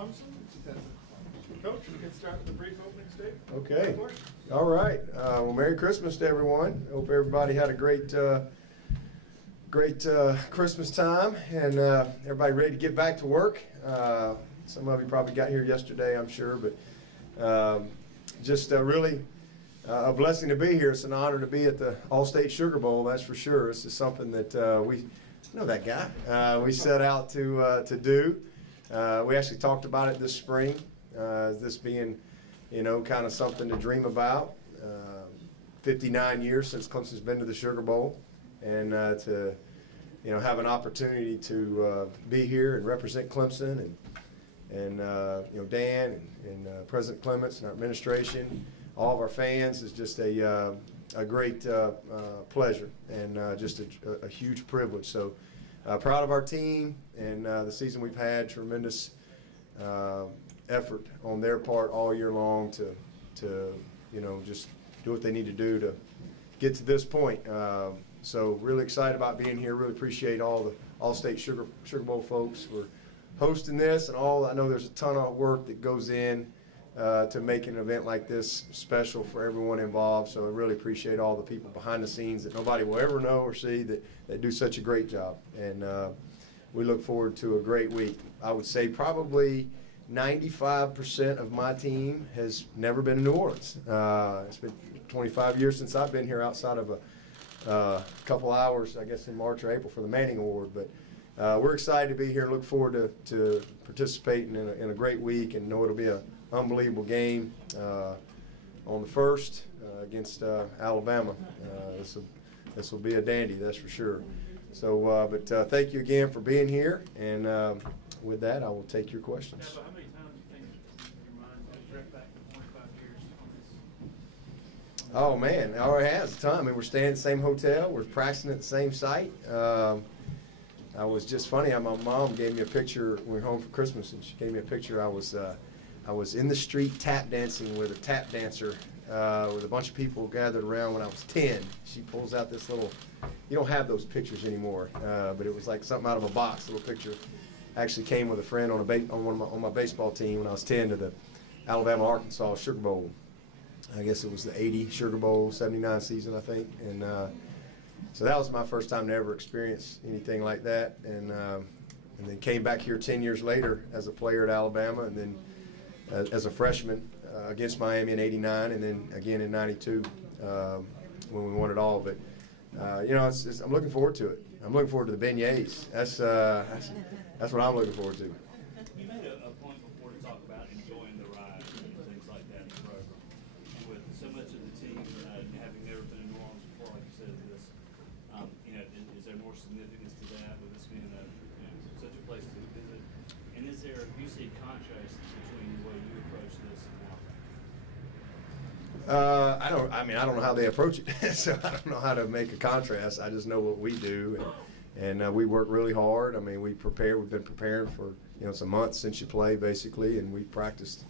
Clemson. Coach, we can start with a brief opening statement. Okay. All right. Well, Merry Christmas to everyone. Hope everybody had a great Christmas time, and everybody ready to get back to work. Some of you probably got here yesterday, I'm sure, but just really a blessing to be here. It's an honor to be at the All-State Sugar Bowl, that's for sure. This is something that we know that guy. We set out to do. We actually talked about it this spring, this being, kind of something to dream about. 59 years since Clemson's been to the Sugar Bowl, and to have an opportunity to be here and represent Clemson, and Dan and President Clements and our administration, all of our fans, is just a great pleasure and just a huge privilege. So proud of our team and the season we've had. Tremendous effort on their part all year long to just do what they need to do to get to this point. So really excited about being here. Really appreciate all the All-State Sugar Bowl folks for hosting this, and I know there's a ton of work that goes in to make an event like this special for everyone involved. So I really appreciate all the people behind the scenes that nobody will ever know or see that do such a great job. And we look forward to a great week. I would say probably 95% of my team has never been to New Orleans. It's been 25 years since I've been here, outside of a couple hours, I guess, in March or April for the Manning Award. But we're excited to be here. Look forward to participating in a great week, and know it'll be an unbelievable game on the 1st against Alabama. This will be a dandy, that's for sure. So, but thank you again for being here, and with that, I will take your questions. How many times do you think your mind has drift back to 25 years on this? Oh man, it already has a ton. I mean, we're staying at the same hotel. We're practicing at the same site. I was just funny. My mom gave me a picture. We were home for Christmas, and she gave me a picture. I was in the street tap dancing with a tap dancer with a bunch of people gathered around when I was 10. She pulls out this little. You don't have those pictures anymore, but it was like something out of a box. Little picture. Actually came with a friend on my baseball team when I was 10 to the Alabama-Arkansas Sugar Bowl. I guess it was the 80 Sugar Bowl, 79 season, I think. And so that was my first time to ever experience anything like that. And then came back here 10 years later as a player at Alabama, and then as a freshman against Miami in '89, and then again in '92 when we won it all. But I'm looking forward to it. I'm looking forward to the beignets. That's what I'm looking forward to. You made a point before to talk about enjoying the ride and things like that in the program. And with so much of the team having never been in New Orleans before, like you said, this, is there more significance to that with this being such a place to visit? And is there, you see, contrast between the way you approach this and I don't know how they approach it, so I don't know how to make a contrast. I just know what we do, and we work really hard. I mean, we prepare. We've been preparing for some months since you play, basically, and we practiced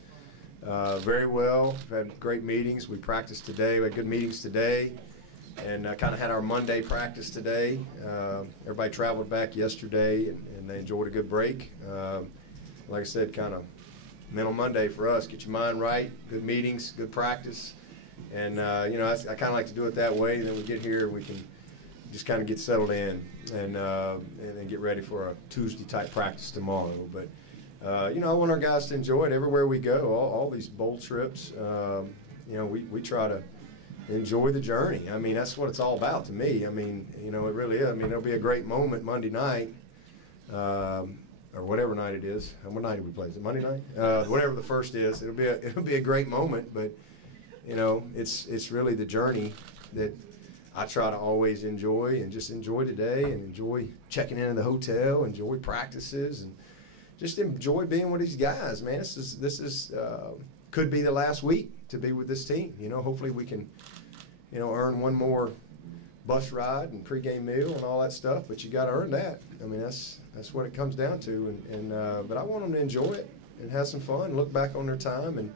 very well. We've had great meetings. We practiced today. We had good meetings today, and kind of had our Monday practice today. Everybody traveled back yesterday, and they enjoyed a good break. Like I said, kind of mental Monday for us. Get your mind right. Good meetings, good practice. And, I kind of like to do it that way. And then we get here and we can just kind of get settled in and then get ready for a Tuesday-type practice tomorrow. But, I want our guys to enjoy it everywhere we go, all these bowl trips. We try to enjoy the journey. I mean, that's what it's all about to me. I mean, it really is. I mean, there'll be a great moment Monday night. Or whatever night it is. What night do we play? Is it Monday night? Whatever the first is, it'll be a great moment. But it's really the journey that I try to always enjoy, and just enjoy today, and enjoy checking into the hotel, enjoy practices, and just enjoy being with these guys. Man, this is could be the last week to be with this team. Hopefully we can earn one more bus ride and pregame meal and all that stuff, but you got to earn that. I mean, that's what it comes down to. But I want them to enjoy it and have some fun, look back on their time,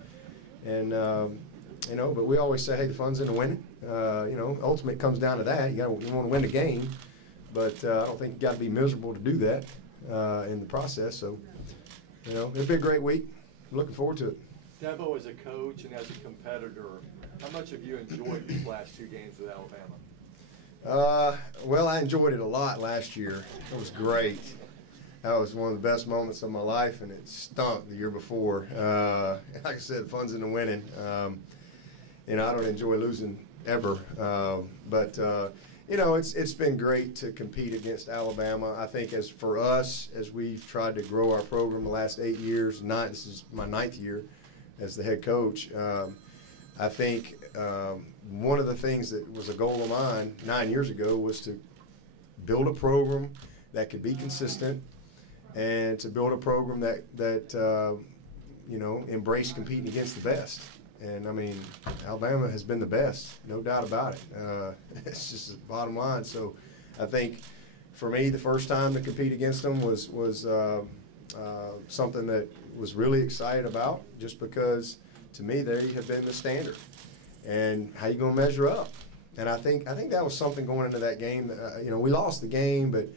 but we always say, hey, the fun's in the winning. Ultimately it comes down to that. You want to win the game, but I don't think you got to be miserable to do that in the process. So it'll be a great week. I'm looking forward to it. Dabo, as a coach and as a competitor, how much have you enjoyed these last 2 games with Alabama? Well, I enjoyed it a lot last year. It was great. That was one of the best moments of my life, and it stunk the year before. Like I said, fun's in the winning. I don't enjoy losing ever, but it's been great to compete against Alabama. I think as for us, as we've tried to grow our program the last 8 years, this is my 9th year as the head coach. I think one of the things that was a goal of mine 9 years ago was to build a program that could be consistent and to build a program that embraced competing against the best. And, I mean, Alabama has been the best, no doubt about it. It's just the bottom line. So I think for me, the first time to compete against them was something that was really excited about, just because to me they have been the standard. And how you going to measure up? And I think that was something going into that game. We lost the game, but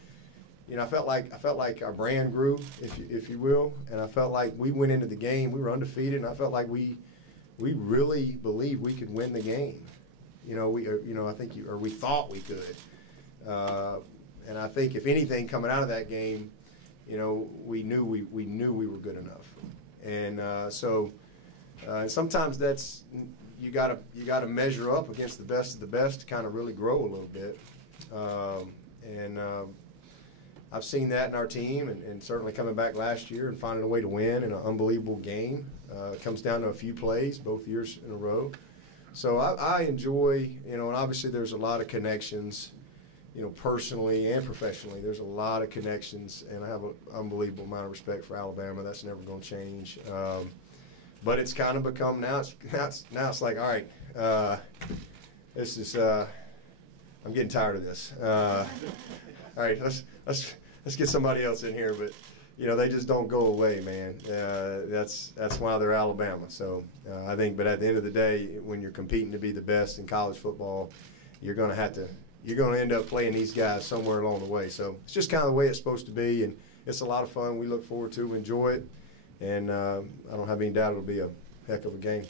I felt like our brand grew, if you will, and I felt like we went into the game, we were undefeated, and I felt like we really believed we could win the game. We thought we could. And I think if anything coming out of that game, we knew we were good enough. And so sometimes that's you gotta measure up against the best of the best to kind of really grow a little bit. I've seen that in our team, and certainly coming back last year and finding a way to win in an unbelievable game. It comes down to a few plays both years in a row. So I enjoy, and obviously there's a lot of connections, personally and professionally. There's a lot of connections, and I have an unbelievable amount of respect for Alabama. That's never going to change. But it's kind of become now it's like, all right, this is I'm getting tired of this. All right, let's get somebody else in here, but they just don't go away, man. That's why they're Alabama. So I think, but at the end of the day, when you're competing to be the best in college football, you're going to end up playing these guys somewhere along the way. So it's just kind of the way it's supposed to be, and it's a lot of fun. We look forward to, enjoy it, and I don't have any doubt it'll be a heck of a game.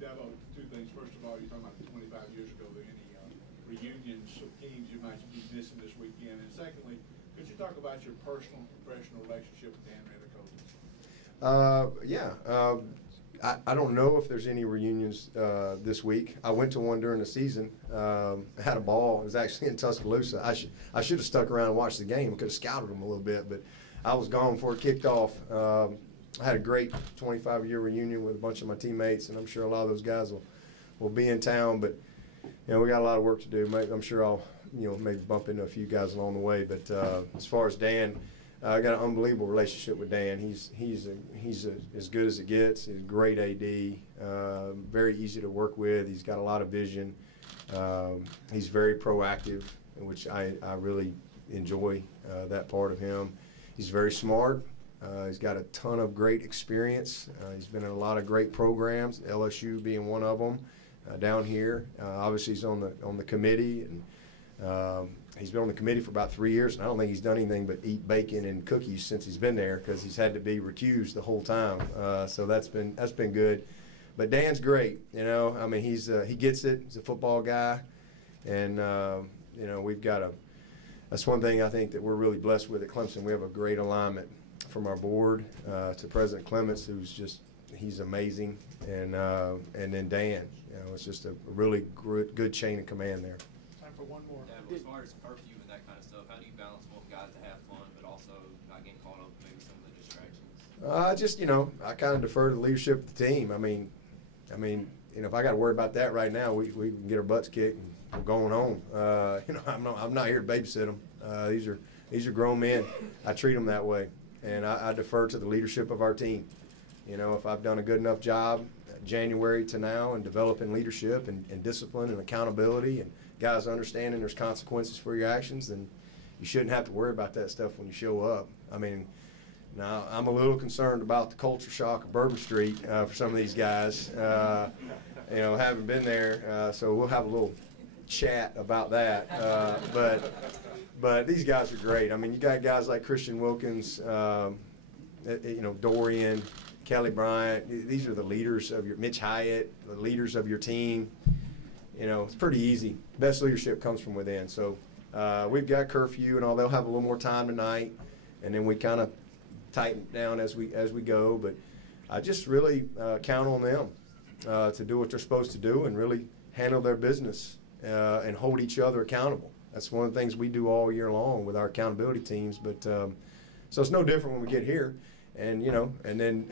Dabo, 2 things. First of all, you're talking about 25 years ago. Any reunions of teams you might be missing this weekend? And secondly, could you talk about your personal and professional relationship with Dan Redicola? I don't know if there's any reunions this week. I went to one during the season. Had a ball. It was actually in Tuscaloosa. I should have stuck around and watched the game. Could have scouted them a little bit, but I was gone before it kicked off. I had a great 25-year reunion with a bunch of my teammates, and I'm sure a lot of those guys will be in town. But we got a lot of work to do. I'm sure I'll maybe bump into a few guys along the way. But as far as Dan, I got an unbelievable relationship with Dan. He's as good as it gets. He's a great AD, very easy to work with. He's got a lot of vision. He's very proactive, which I really enjoy that part of him. He's very smart. He's got a ton of great experience. He's been in a lot of great programs, LSU being one of them, down here. Obviously, he's on the committee, and he's been on the committee for about 3 years, and I don't think he's done anything but eat bacon and cookies since he's been there, because he's had to be recused the whole time. So that's been good. But Dan's great. I mean, he gets it. He's a football guy, and we've got that's one thing I think that we're really blessed with at Clemson. We have a great alignment from our board to President Clements, he's amazing, and then Dan. It's just a really good chain of command there. Time for one more. Yeah, as far as curfew and that kind of stuff, how do you balance wanting guys to have fun, but also not getting caught up in maybe some of the distractions? I kind of defer to the leadership of the team. I mean, if I got to worry about that right now, we can get our butts kicked and we're going home. I'm not here to babysit them. These are grown men. I treat them that way, and I defer to the leadership of our team. If I've done a good enough job January to now in developing leadership and discipline and accountability, and guys understanding there's consequences for your actions, then you shouldn't have to worry about that stuff when you show up. I mean, now I'm a little concerned about the culture shock of Bourbon Street for some of these guys. Having been there, so we'll have a little chat about that. But these guys are great. I mean, you got guys like Christian Wilkins, you know, Dorian, Kelly Bryant. These are the leaders of your, Mitch Hyatt, the leaders of your team. You know, it's pretty easy. Best leadership comes from within. So we've got curfew and all. They'll have a little more time tonight, and then we kind of tighten down as we go. But I just really count on them to do what they're supposed to do and really handle their business and hold each other accountable. That's one of the things we do all year long with our accountability teams. But so it's no different when we get here. And, you know, and then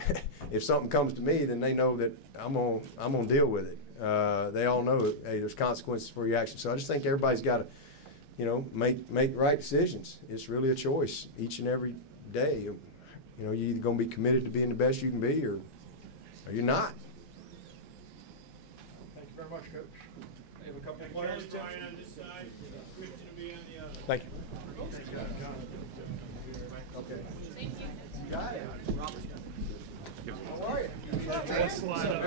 if something comes to me, then they know that I'm gonna deal with it. They all know that, hey, there's consequences for your actions. So I just think everybody's got to, you know, make right decisions. It's really a choice each and every day. You know, you're either going to be committed to being the best you can be, or you're not. Thank you very much, Coach. We have a couple of One players. Brian on this side, Christian will be on the other. Thank you. Okay. You got it. How are you? Let's slide up.